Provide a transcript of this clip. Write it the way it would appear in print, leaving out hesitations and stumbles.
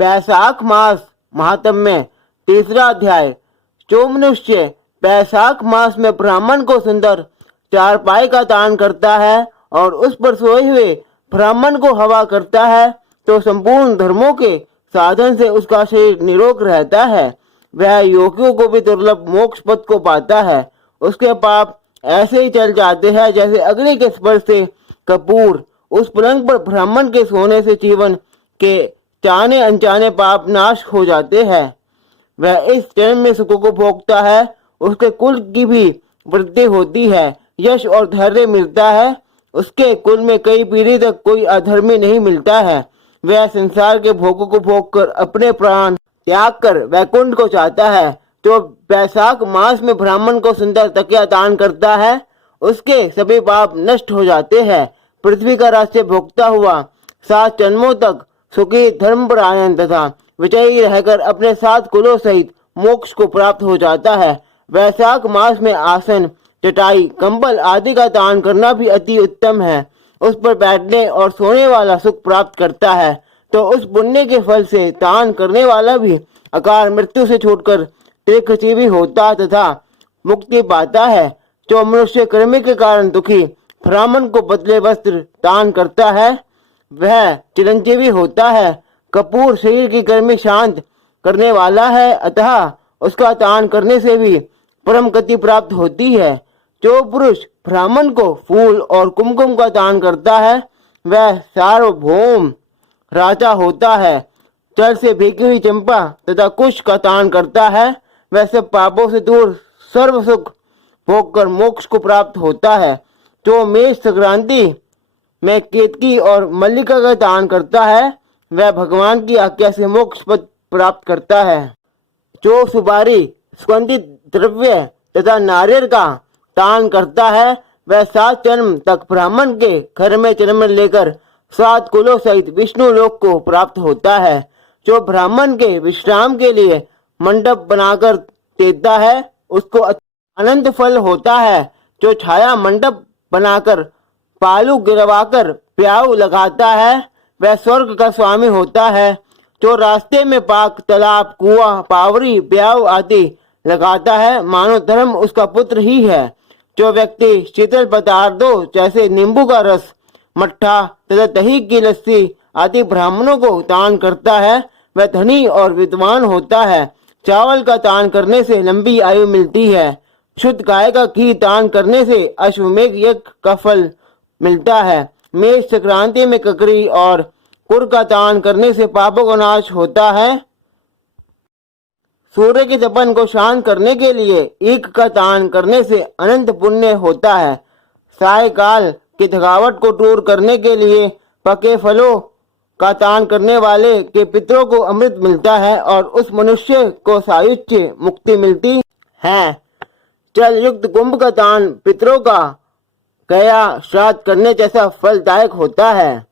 बैसाख मास महात्म्य तीसरा अध्याय। जो मनुष्य बैसाख मास में ब्राह्मण को सुंदर चारपाई का दान करता है और उस पर सोए हुए ब्राह्मण को हवा करता है तो संपूर्ण धर्मों के साधन से उसका शरीर निरोग रहता है। वह योगियों को भी दुर्लभ मोक्ष पद को पाता है। उसके पाप ऐसे ही चल जाते हैं जैसे अग्नि के स्पर्श से कपूर। उस पलंग पर ब्राह्मण के सोने से जीवन के जाने अनजाने पाप नाश हो जाते हैं। वह इस जन्म में सुखों को भोगता है, उसके कुल की भी वृद्धि होती है, यश और धैर्य मिलता है। उसके कुल में कई पीढ़ी तक कोई अधर्मी नहीं मिलता है। वह संसार के भोगों को भोग कर अपने प्राण त्याग कर वैकुंठ को चाहता है। जो बैसाख मास में ब्राह्मण को सुंदर तकिया दान करता है उसके सभी पाप नष्ट हो जाते हैं। पृथ्वी का राज्य भोगता हुआ 7 जन्मों तक सुखी धर्मपरायण तथा विजयी रहकर अपने 7 कुलों सहित मोक्ष को प्राप्त हो जाता है। वैशाख मास में आसन, चटाई, कंबल आदि का दान करना भी अति उत्तम है। उस पर बैठने और सोने वाला सुख प्राप्त करता है तो उस पुण्य के फल से दान करने वाला भी अकाल मृत्यु से छूटकर दीर्घजीवी होता तथा मुक्ति पाता है। जो मनुष्य कर्म के कारण दुखी ब्राह्मण को बदले वस्त्र दान करता है वह चिरंजीवी होता है। कपूर शरीर की गर्मी शांत करने वाला है, अतः उसका दान करने से भी परम गति प्राप्त होती है। जो पुरुष ब्राह्मण को फूल और कुमकुम का दान करता है वह सार्वभौम राजा होता है। जल से भीगी हुई चंपा तथा कुश का दान करता है वह सब पापों से दूर सर्व सुख भोग कर मोक्ष को प्राप्त होता है। जो मेष संक्रांति में केतकी और मल्लिका का दान करता है वह भगवान की आज्ञा से मोक्ष पद प्राप्त करता है। जो सुपारी, सुगंधित द्रव्य तथा नारियल का दान करता है वह 7 जन्म तक ब्राह्मण के घर में जन्म लेकर 7 कुलों सहित विष्णु लोक को प्राप्त होता है। जो ब्राह्मण के विश्राम के लिए मंडप बनाकर देता है उसको अनंत फल होता है। जो छाया मंडप बनाकर पालू गिरवाकर प्याऊ लगाता है वह स्वर्ग का स्वामी होता है। जो रास्ते में पाक, तालाब, कुआं, पावरी, प्याऊ आदि लगाता है मानो धर्म उसका पुत्र ही है। जो व्यक्ति शीतल पदार्थों जैसे नींबू का रस, मट्ठा तथा दही की लस्सी आदि ब्राह्मणों को दान करता है वह धनी और विद्वान होता है। चावल का दान करने से लंबी आयु मिलती है। शुद्ध गाय का घी दान करने से अश्वमेघ यज्ञ का फल मिलता है। मेष संक्रांति में ककड़ी और कुर का दान करने से पापों का नाश होता है। सूर्य के तपन को शांत करने के लिए ईख का दान करने से अनंत पुण्य होता है। सायकाल की थकावट को दूर करने के लिए पके फलों का दान करने वाले के पितरों को अमृत मिलता है और उस मनुष्य को सायुज्य मुक्ति मिलती है। जल युक्त कुंभ का दान पितरों का गया श्राद्ध करने जैसा फलदायक होता है।